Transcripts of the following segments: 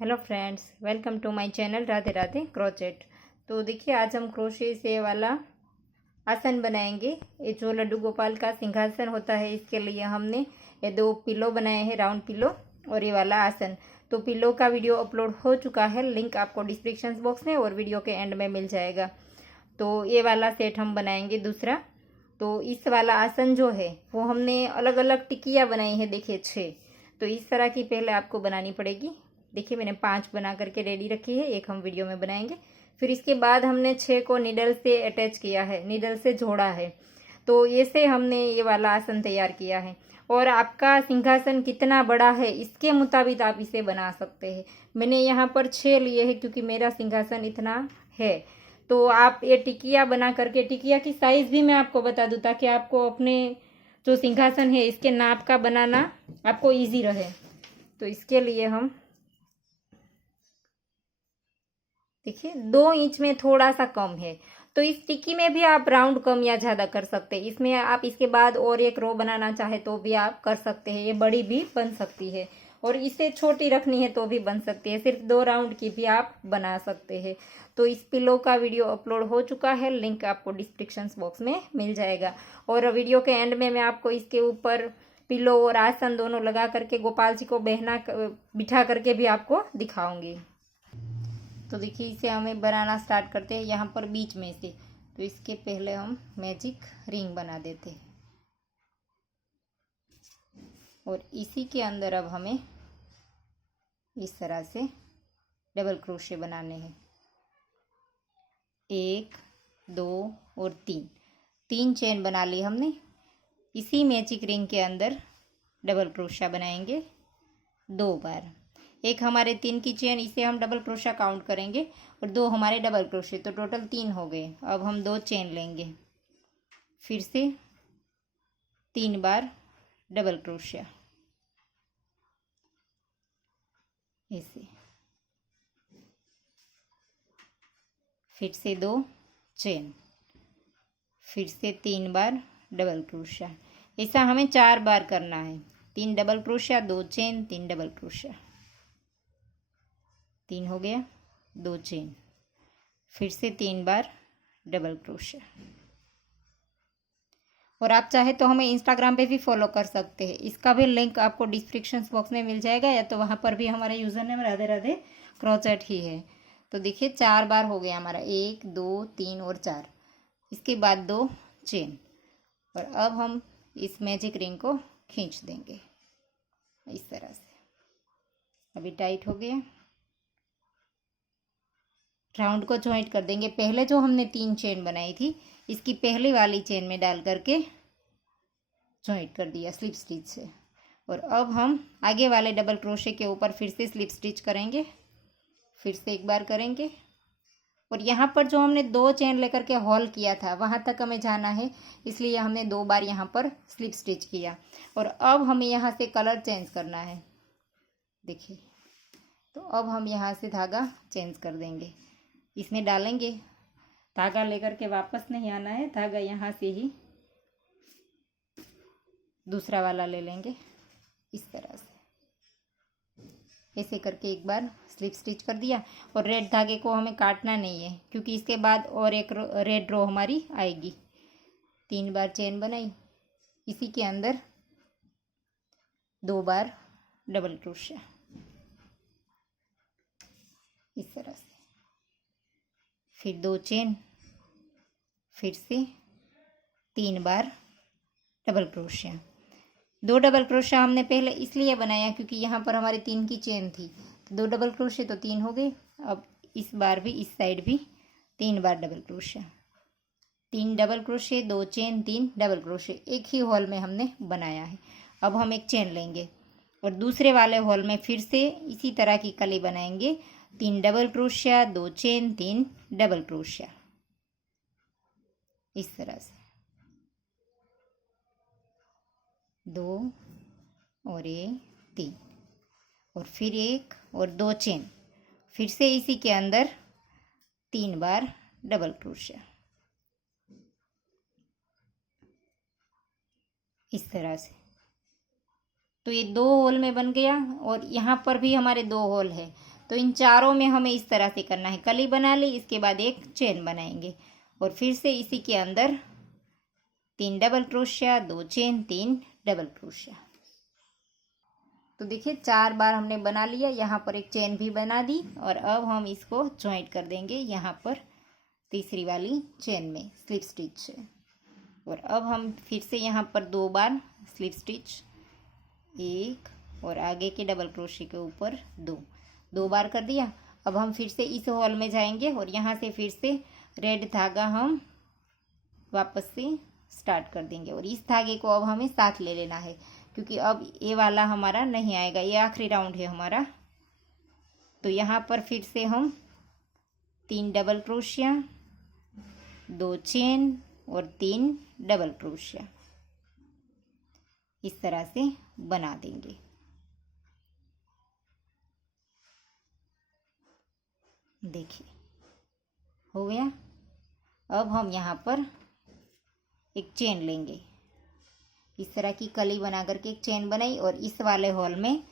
Hello friends, welcome to my channel Radhe Radhe crochet. तो देखिए, आज हम क्रोशे से वाला आसन बनाएंगे। ये जो लड्डू गोपाल का सिंहासन होता है, इसके लिए हमने ये दो पिलो बनाए हैं, राउंड पिलो और ये वाला आसन। तो पिलो का वीडियो अपलोड हो चुका है, लिंक आपको डिस्क्रिप्शन बॉक्स में और वीडियो के एंड में मिल जाएगा। तो ये वाला सेट हम बनाएंगे दूसरा। तो इस वाला आसन जो है वो हमने अलग अलग टिकिया बनाई है, देखिए 6। तो इस तरह की पहले आपको बनानी पड़ेगी। देखिए, मैंने 5 बना करके रेडी रखी है, एक हम वीडियो में बनाएंगे। फिर इसके बाद हमने 6 को नीडल से अटैच किया है, नीडल से जोड़ा है। तो ये से हमने ये वाला आसन तैयार किया है। और आपका सिंहासन कितना बड़ा है, इसके मुताबिक आप इसे बना सकते हैं। मैंने यहाँ पर 6 लिए हैं क्योंकि मेरा सिंहासन इतना है। तो आप ये टिकिया बना करके, टिकिया की साइज भी मैं आपको बता दूँ ताकि आपको अपने जो सिंहासन है इसके नाप का बनाना आपको इजी रहे। तो इसके लिए हम देखिए 2 इंच में थोड़ा सा कम है। तो इस टिक्की में भी आप राउंड कम या ज़्यादा कर सकते हैं। इसमें आप इसके बाद और एक रो बनाना चाहे तो भी आप कर सकते हैं। ये बड़ी भी बन सकती है और इसे छोटी रखनी है तो भी बन सकती है। सिर्फ 2 राउंड की भी आप बना सकते हैं। तो इस पिलो का वीडियो अपलोड हो चुका है, लिंक आपको डिस्क्रिप्शन बॉक्स में मिल जाएगा। और वीडियो के एंड में मैं आपको इसके ऊपर पिलो और आसन दोनों लगा करके गोपाल जी को बिठा करके भी आपको दिखाऊंगी। तो देखिए, इसे हमें बनाना स्टार्ट करते हैं यहाँ पर बीच में से। तो इसके पहले हम मैजिक रिंग बना देते हैं और इसी के अंदर अब हमें इस तरह से डबल क्रोशे बनाने हैं। 1 2 और 3 चेन बना ली हमने। इसी मैजिक रिंग के अंदर डबल क्रोशा बनाएंगे 2 बार। एक हमारे 3 की चेन, इसे हम डबल क्रोशा काउंट करेंगे और 2 हमारे डबल क्रोशे, तो टोटल 3 हो गए। अब हम 2 चेन लेंगे, फिर से 3 बार डबल क्रोशा, ऐसे, फिर से 2 चेन, फिर से 3 बार डबल क्रोशा। ऐसा हमें 4 बार करना है। 3 double crochet, 2 chain, 3 double crochet, 3 हो गया, 2 चेन, फिर से 3 बार डबल क्रोशा। और आप चाहे तो हमें इंस्टाग्राम पे भी फॉलो कर सकते हैं, इसका भी लिंक आपको डिस्क्रिप्शन बॉक्स में मिल जाएगा, या तो वहाँ पर भी हमारा user name Radhe Radhe crochet ही है। तो देखिए 4 बार हो गया हमारा, 1 2 3 और 4। इसके बाद 2 चेन और अब हम इस मैजिक रिंग को खींच देंगे इस तरह से। अभी टाइट हो गया। राउंड को ज्वाइंट कर देंगे। पहले जो हमने 3 चेन बनाई थी, इसकी पहली वाली चेन में डाल करके ज्वाइंट कर दिया स्लिप स्टिच से। और अब हम आगे वाले डबल क्रोशे के ऊपर फिर से स्लिप स्टिच करेंगे, फिर से एक बार करेंगे। और यहाँ पर जो हमने 2 चेन लेकर के हॉल किया था, वहाँ तक हमें जाना है, इसलिए हमने 2 बार यहाँ पर स्लिप स्टिच किया। और अब हमें यहाँ से कलर चेंज करना है, देखिए। तो अब हम यहाँ से धागा चेंज कर देंगे, इसमें डालेंगे। धागा लेकर के वापस नहीं आना है, धागा यहाँ से ही दूसरा वाला ले लेंगे इस तरह से। ऐसे करके एक बार स्लिप स्टिच कर दिया। और रेड धागे को हमें काटना नहीं है क्योंकि इसके बाद और एक रेड रो हमारी आएगी। 3 बार चेन बनाई, इसी के अंदर 2 बार डबल क्रोशा इस तरह से, फिर 2 चेन, फिर से 3 बार डबल क्रोशा। 2 डबल क्रोशा हमने पहले इसलिए बनाया क्योंकि यहाँ पर हमारे 3 की चेन थी, तो 2 डबल क्रोशे तो 3 हो गए। अब इस बार भी इस साइड भी 3 बार double crochet, 3 double crochet, 2 chain, 3 double crochet, एक ही हॉल में हमने बनाया है। अब हम एक चेन लेंगे और दूसरे वाले हॉल में फिर से इसी तरह की कली बनाएंगे। 3 double crochet, 2 chain, 3 double crochet, इस तरह से। 2 और 1 3 और फिर 1 और 2 चेन, फिर से इसी के अंदर 3 बार डबल क्रोशा इस तरह से। तो ये 2 होल में बन गया और यहाँ पर भी हमारे 2 होल है। तो इन चारों में हमें इस तरह से करना है। कली बना ली, इसके बाद एक चेन बनाएंगे और फिर से इसी के अंदर 3 double crochet, 2 chain, 3 double crochet. तो देखिए 4 बार हमने बना लिया। यहाँ पर एक चेन भी बना दी और अब हम इसको ज्वाइंट कर देंगे यहाँ पर तीसरी वाली चेन में स्लिप स्टिच से। और अब हम फिर से यहाँ पर 2 बार स्लिप स्टिच, एक और आगे के डबल क्रोशे के ऊपर 2 बार कर दिया। अब हम फिर से इस हॉल में जाएंगे और यहाँ से फिर से रेड धागा हम वापस से स्टार्ट कर देंगे और इस धागे को अब हमें साथ ले लेना है, क्योंकि अब ये वाला हमारा नहीं आएगा, ये आखिरी राउंड है हमारा। तो यहाँ पर फिर से हम 3 डबल क्रोशिया, 2 चेन और 3 डबल क्रोशिया इस तरह से बना देंगे। देखिए हो गया। अब हम यहाँ पर एक चेन लेंगे, इस तरह की कली बना करके एक चेन बनाई और इस वाले हॉल में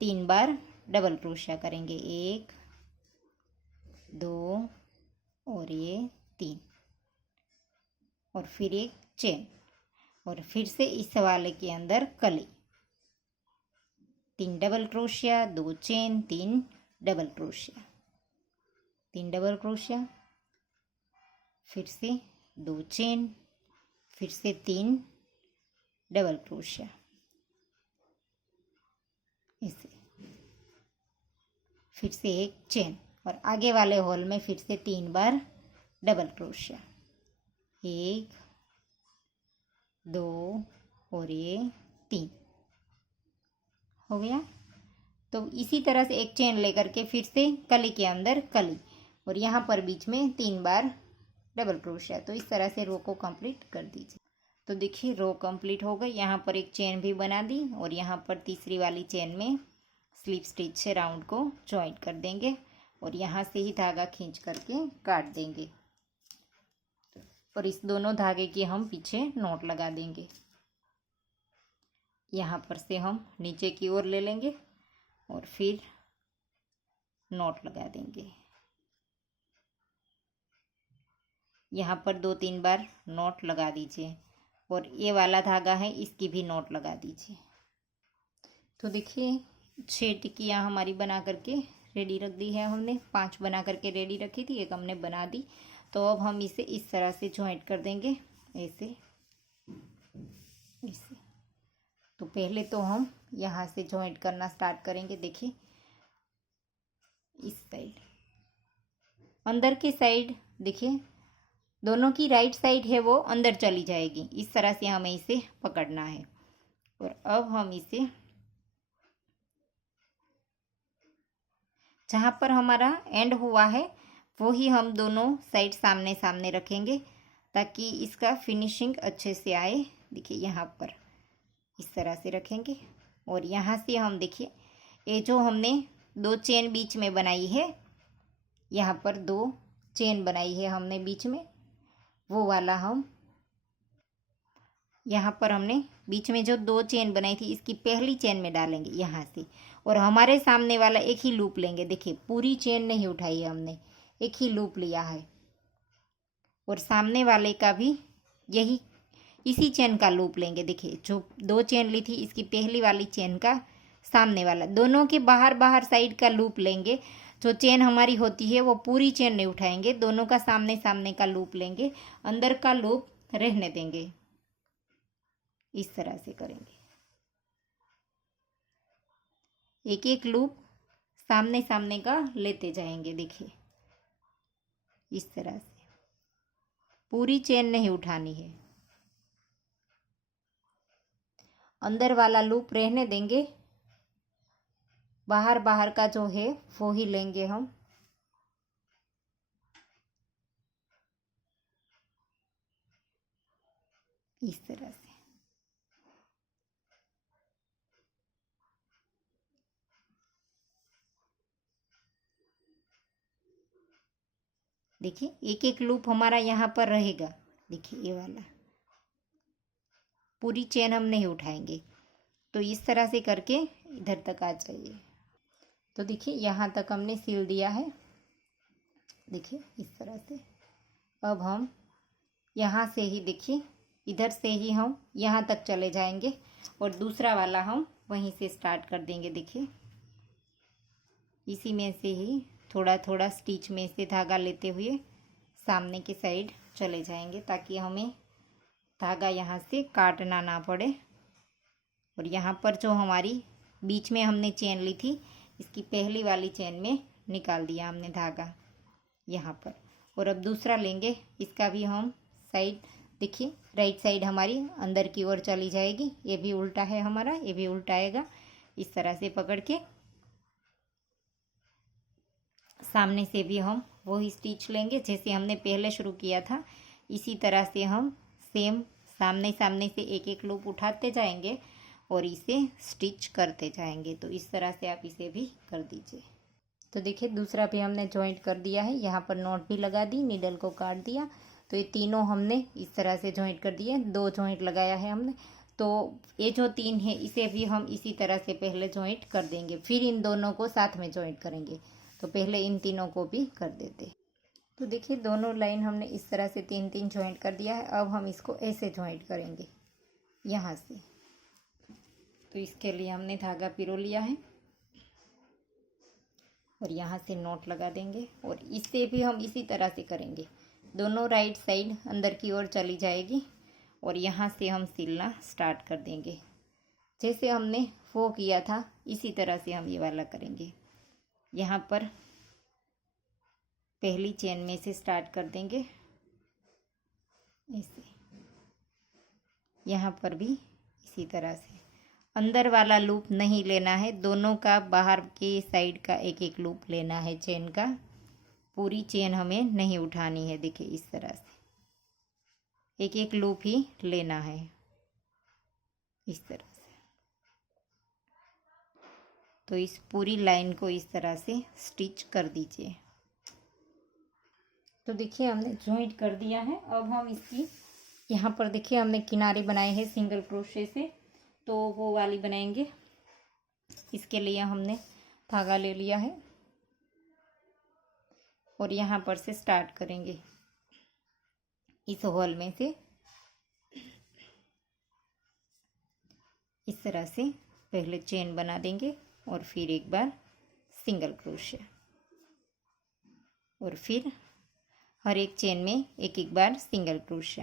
3 बार डबल क्रोशिया करेंगे, 1 2 और ये 3 और फिर एक चेन और फिर से इस वाले के अंदर कली, 3 double crochet, 2 chain, 3 double crochet, 3 double crochet, फिर से 2 चेन, फिर से 3 डबल क्रोशिया, इसे फिर से एक चेन और आगे वाले हॉल में फिर से 3 बार डबल क्रोशिया, 1 2 और ये 3 हो गया। तो इसी तरह से एक चेन लेकर के फिर से कली के अंदर कली और यहाँ पर बीच में 3 बार डबल क्रोशिया। तो इस तरह से रो को कंप्लीट कर दीजिए। तो देखिए रो कंप्लीट हो गई। यहाँ पर एक चेन भी बना दी और यहाँ पर तीसरी वाली चेन में स्लिप स्टिच से राउंड को जॉइंट कर देंगे और यहाँ से ही धागा खींच करके काट देंगे और इस दोनों धागे की हम पीछे नॉट लगा देंगे। यहाँ पर से हम नीचे की ओर ले लेंगे और फिर नॉट लगा देंगे। यहाँ पर 2-3 बार नॉट लगा दीजिए और ये वाला धागा है इसकी भी नॉट लगा दीजिए। तो देखिए 6 टिक्कियाँ हमारी बना करके रेडी रख दी है हमने। 5 बना करके रेडी रखी थी, एक हमने बना दी। तो अब हम इसे इस तरह से जॉइंट कर देंगे, ऐसे ऐसे। तो पहले तो हम यहाँ से जॉइंट करना स्टार्ट करेंगे। देखिए इस साइड अंदर की साइड, देखिए दोनों की राइट साइड है वो अंदर चली जाएगी। इस तरह से हमें इसे पकड़ना है और अब हम इसे जहाँ पर हमारा एंड हुआ है वो ही हम दोनों साइड सामने सामने रखेंगे ताकि इसका फिनिशिंग अच्छे से आए। देखिए यहाँ पर इस तरह से रखेंगे और यहाँ से हम देखिए ये जो हमने 2 चेन बीच में बनाई है, यहाँ पर 2 चेन बनाई है हमने बीच में, वो वाला हम यहाँ पर हमने बीच में जो 2 चेन बनाई थी इसकी पहली चेन में डालेंगे यहाँ से और हमारे सामने वाला एक ही लूप लेंगे। देखिए पूरी चेन नहीं उठाई है हमने, एक ही लूप लिया है और सामने वाले का भी यही इसी चेन का लूप लेंगे। देखिए जो 2 चेन ली थी इसकी पहली वाली चेन का सामने वाला, दोनों के बाहर बाहर साइड का लूप लेंगे। जो चेन हमारी होती है वो पूरी चेन नहीं उठाएंगे, दोनों का सामने सामने का लूप लेंगे, अंदर का लूप रहने देंगे। इस तरह से करेंगे, एक एक लूप सामने सामने का लेते जाएंगे। देखिए इस तरह से पूरी चेन नहीं उठानी है, अंदर वाला लूप रहने देंगे, बाहर बाहर का जो है वो ही लेंगे हम। इस तरह से देखिए एक एक लूप हमारा यहाँ पर रहेगा। देखिए ये वाला पूरी चेन हम नहीं उठाएंगे। तो इस तरह से करके इधर तक आ जाइए। तो देखिए यहाँ तक हमने सिल दिया है, देखिए इस तरह से। अब हम यहाँ से ही देखिए इधर से ही हम यहाँ तक चले जाएंगे और दूसरा वाला हम वहीं से स्टार्ट कर देंगे। देखिए इसी में से ही थोड़ा थोड़ा स्टिच में से धागा लेते हुए सामने की साइड चले जाएंगे, ताकि हमें धागा यहाँ से काटना ना पड़े। और यहाँ पर जो हमारी बीच में हमने चेन ली थी, इसकी पहली वाली चेन में निकाल दिया हमने धागा यहाँ पर। और अब दूसरा लेंगे, इसका भी हम साइड देखिए राइट साइड हमारी अंदर की ओर चली जाएगी। ये भी उल्टा है हमारा, ये भी उल्टा आएगा। इस तरह से पकड़ के सामने से भी हम वही स्टिच लेंगे जैसे हमने पहले शुरू किया था। इसी तरह से हम सेम सामने सामने से एक एक लूप उठाते जाएंगे और इसे स्टिच करते जाएंगे। तो इस तरह से आप इसे भी कर दीजिए। तो देखिए दूसरा भी हमने जॉइंट कर दिया है, यहाँ पर नॉट भी लगा दी, नीडल को काट दिया। तो ये तीनों हमने इस तरह से जॉइंट कर दिए, 2 जॉइंट लगाया है हमने। तो ये जो 3 है इसे भी हम इसी तरह से पहले जॉइंट कर देंगे, फिर इन दोनों को साथ में जॉइंट करेंगे। तो पहले इन तीनों को भी कर देते। तो देखिए दोनों लाइन हमने इस तरह से 3-3 जॉइंट कर दिया है। अब हम इसको ऐसे जॉइंट करेंगे यहाँ से। तो इसके लिए हमने धागा पिरो लिया है और यहाँ से नॉट लगा देंगे और इससे भी हम इसी तरह से करेंगे। दोनों राइट साइड अंदर की ओर चली जाएगी और यहाँ से हम सिलना स्टार्ट कर देंगे। जैसे हमने वो किया था इसी तरह से हम ये वाला करेंगे। यहाँ पर पहली चेन में से स्टार्ट कर देंगे ऐसे, यहाँ पर भी इसी तरह से। अंदर वाला लूप नहीं लेना है, दोनों का बाहर के साइड का एक एक लूप लेना है चेन का। पूरी चेन हमें नहीं उठानी है। देखिए इस तरह से एक एक लूप ही लेना है इस तरह से। तो इस पूरी लाइन को इस तरह से स्टिच कर दीजिए। तो देखिए हमने जॉइंट कर दिया है। अब हम इसकी यहाँ पर देखिए हमने किनारे बनाए हैं सिंगल क्रोशे से, तो वो वाली बनाएंगे। इसके लिए हमने धागा ले लिया है और यहाँ पर से स्टार्ट करेंगे इस होल में से। इस तरह से पहले चेन बना देंगे और फिर एक बार सिंगल क्रोशे और फिर हर एक चेन में एक एक बार सिंगल क्रोशा।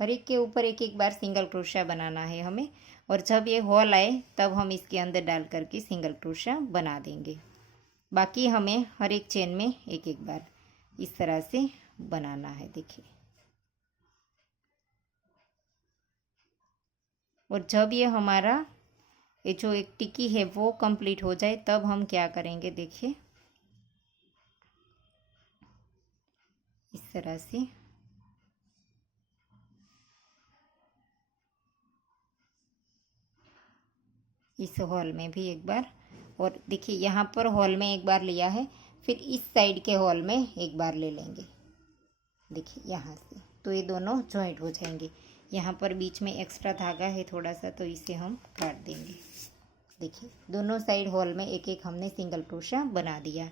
हर एक के ऊपर एक एक बार सिंगल क्रोशा बनाना है हमें। और जब ये होल आए तब हम इसके अंदर डाल करके सिंगल क्रोशा बना देंगे। बाकी हमें हर एक चेन में एक एक बार इस तरह से बनाना है। देखिए और जब ये हमारा ये जो एक टिक्की है वो कंप्लीट हो जाए तब हम क्या करेंगे, देखिए इस तरह से इस हॉल में भी एक बार। और देखिए यहाँ पर हॉल में एक बार लिया है, फिर इस साइड के हॉल में एक बार ले लेंगे। देखिए यहाँ से तो ये दोनों जॉइंट हो जाएंगे। यहाँ पर बीच में एक्स्ट्रा धागा है थोड़ा सा, तो इसे हम काट देंगे। देखिए दोनों साइड हॉल में एक एक हमने सिंगल क्रोशा बना दिया।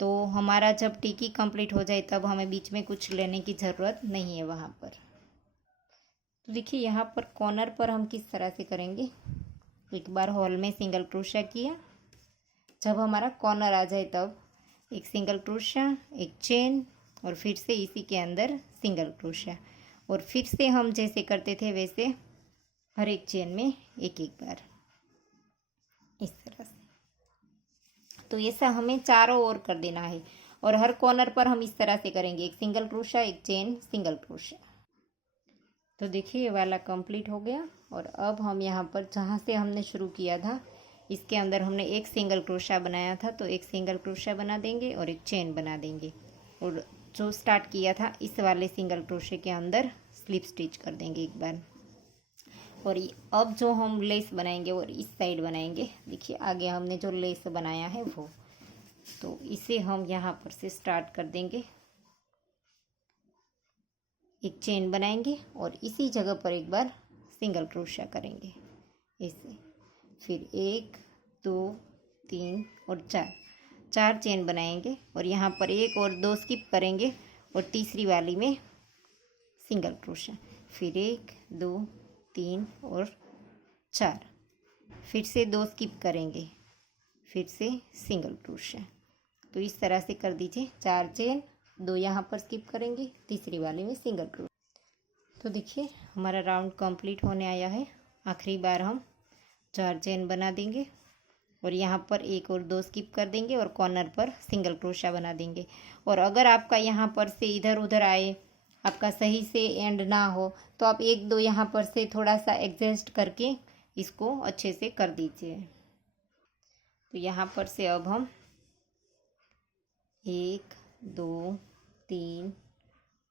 तो हमारा जब टिक्की कंप्लीट हो जाए तब हमें बीच में कुछ लेने की ज़रूरत नहीं है वहाँ पर। तो देखिए यहाँ पर कॉर्नर पर हम किस तरह से करेंगे। एक बार हॉल में सिंगल क्रोशा किया, जब हमारा कॉर्नर आ जाए तब एक सिंगल क्रोशा, एक चेन और फिर से इसी के अंदर सिंगल क्रोशा। और फिर से हम जैसे करते थे वैसे हर एक चेन में एक एक बार इस तरह से। तो ऐसा हमें चारों ओर कर देना है और हर कॉर्नर पर हम इस तरह से करेंगे, एक सिंगल क्रोशा, एक चेन, सिंगल क्रोशा। तो देखिए ये वाला कंप्लीट हो गया। और अब हम यहाँ पर जहाँ से हमने शुरू किया था इसके अंदर हमने एक सिंगल क्रोशा बनाया था, तो एक सिंगल क्रोशा बना देंगे और एक चेन बना देंगे। और जो स्टार्ट किया था इस वाले सिंगल क्रोशे के अंदर स्लिप स्टिच कर देंगे एक बार। और अब जो हम लेस बनाएंगे और इस साइड बनाएंगे, देखिए आगे हमने जो लेस बनाया है वो, तो इसे हम यहाँ पर से स्टार्ट कर देंगे। एक चेन बनाएंगे और इसी जगह पर एक बार सिंगल क्रोशा करेंगे ऐसे। फिर 1 2 3 और 4 चेन बनाएंगे और यहाँ पर 1 और 2 स्किप करेंगे और तीसरी वाली में सिंगल क्रोशा। फिर 1 2 3 और 4, फिर से 2 स्किप करेंगे, फिर से सिंगल क्रोशा। तो इस तरह से कर दीजिए। 4 चेन, 2 यहाँ पर स्किप करेंगे, तीसरी वाली में सिंगल क्रोशा। तो देखिए हमारा राउंड कंप्लीट होने आया है। आखिरी बार हम 4 चेन बना देंगे और यहाँ पर 1 और 2 स्किप कर देंगे और कॉर्नर पर सिंगल क्रोशा बना देंगे। और अगर आपका यहाँ पर से इधर उधर आए, आपका सही से एंड ना हो, तो आप 1 2 यहाँ पर से थोड़ा सा एडजस्ट करके इसको अच्छे से कर दीजिए। तो यहाँ पर से अब हम 1 2 3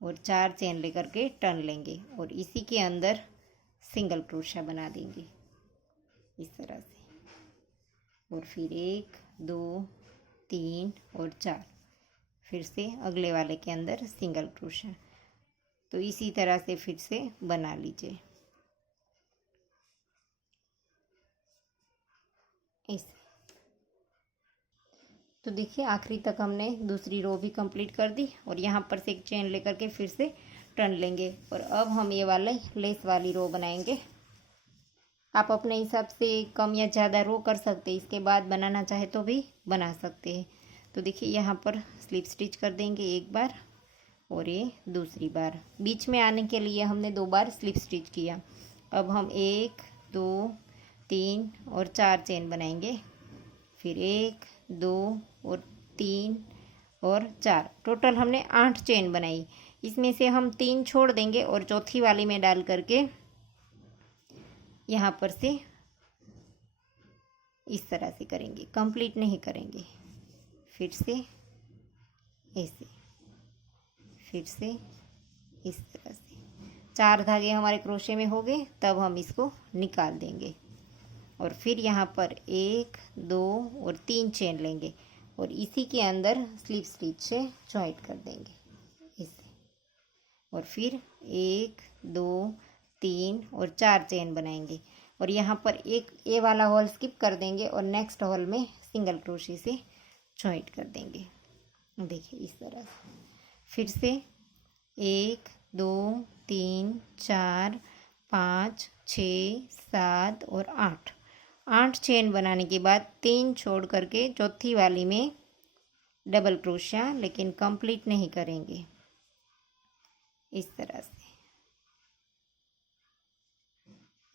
और 4 चेन लेकर के टर्न लेंगे और इसी के अंदर सिंगल क्रोशा बना देंगे इस तरह से। और फिर 1 2 3 और 4, फिर से अगले वाले के अंदर सिंगल क्रोशा। तो इसी तरह से फिर से बना लीजिए ऐसे। तो देखिए आखिरी तक हमने दूसरी रो भी कंप्लीट कर दी और यहाँ पर से एक चेन लेकर के फिर से टर्न लेंगे और अब हम ये वाले लेस वाली रो बनाएंगे। आप अपने हिसाब से कम या ज़्यादा रो कर सकते हैं, इसके बाद बनाना चाहे तो भी बना सकते हैं। तो देखिए यहाँ पर स्लिप स्टिच कर देंगे एक बार और ये दूसरी बार। बीच में आने के लिए हमने 2 बार स्लिप स्टिच किया। अब हम 1 2 3 और 4 चेन बनाएंगे, फिर 1 2 और 3 और 4, टोटल हमने 8 चेन बनाई। इसमें से हम 3 छोड़ देंगे और चौथी वाली में डाल करके यहाँ पर से इस तरह से करेंगे, कंप्लीट नहीं करेंगे। फिर से ऐसे, फिर से इस तरह से। 4 धागे हमारे क्रोशे में हो गए, तब हम इसको निकाल देंगे और फिर यहाँ पर 1 2 और 3 चेन लेंगे और इसी के अंदर स्लिप स्टिच से जॉइंट कर देंगे ऐसे। और फिर 1 2 3 और 4 चेन बनाएंगे और यहाँ पर एक ए वाला होल स्किप कर देंगे और नेक्स्ट होल में सिंगल क्रोशे से जॉइंट कर देंगे। देखिए इस तरह से। फिर से 1 2 3 4 5 6 7 और 8 चेन बनाने के बाद 3 छोड़ करके चौथी वाली में डबल क्रोशा, लेकिन कंप्लीट नहीं करेंगे इस तरह से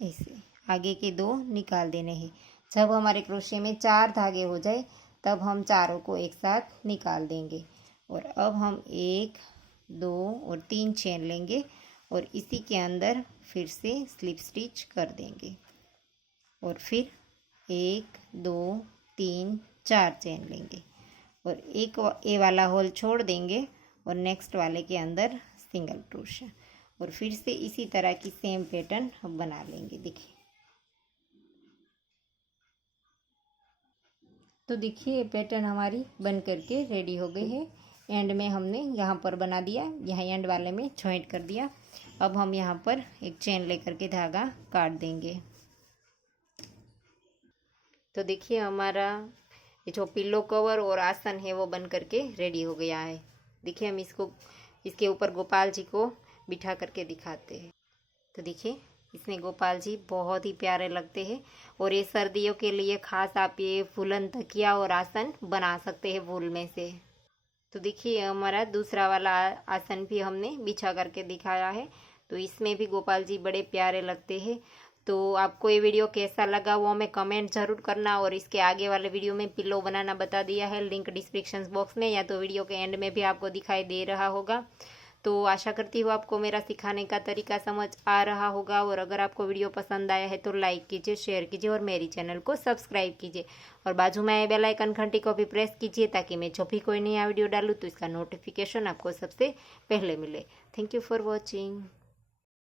ऐसे। आगे के 2 निकाल देने हैं। जब हमारे क्रोशे में 4 धागे हो जाए तब हम चारों को एक साथ निकाल देंगे और अब हम 1 2 और 3 चेन लेंगे और इसी के अंदर फिर से स्लिप स्टिच कर देंगे और फिर 1 2 3 4 चेन लेंगे और एक ए वाला होल छोड़ देंगे और नेक्स्ट वाले के अंदर सिंगल क्रोशा और फिर से इसी तरह की सेम पैटर्न हम बना लेंगे। देखिए तो देखिए ये पैटर्न हमारी बन करके रेडी हो गई है। एंड में हमने यहाँ पर बना दिया, यहाँ एंड वाले में जॉइंट कर दिया। अब हम यहाँ पर एक चेन लेकर के धागा काट देंगे। तो देखिए हमारा ये जो पिल्लो कवर और आसन है वो बन करके रेडी हो गया है। देखिए हम इसके ऊपर गोपाल जी को बिठा करके दिखाते हैं। तो देखिए इसमें गोपाल जी बहुत ही प्यारे लगते हैं और ये सर्दियों के लिए खास आप ये फूलन तकिया और आसन बना सकते हैं वूल में से। तो देखिए हमारा दूसरा वाला आसन भी हमने बिछा करके दिखाया है, तो इसमें भी गोपाल जी बड़े प्यारे लगते हैं। तो आपको ये वीडियो कैसा लगा वो हमें कमेंट ज़रूर करना और इसके आगे वाले वीडियो में पिल्लो बनाना बता दिया है, लिंक डिस्क्रिप्शन बॉक्स में या तो वीडियो के एंड में भी आपको दिखाई दे रहा होगा। तो आशा करती हूँ आपको मेरा सिखाने का तरीका समझ आ रहा होगा और अगर आपको वीडियो पसंद आया है तो लाइक कीजिए, शेयर कीजिए और मेरी चैनल को सब्सक्राइब कीजिए और बाजू में बेल आइकन घंटी को भी प्रेस कीजिए ताकि मैं जब भी कोई नया वीडियो डालूँ तो इसका नोटिफिकेशन आपको सबसे पहले मिले। Thank you for watching.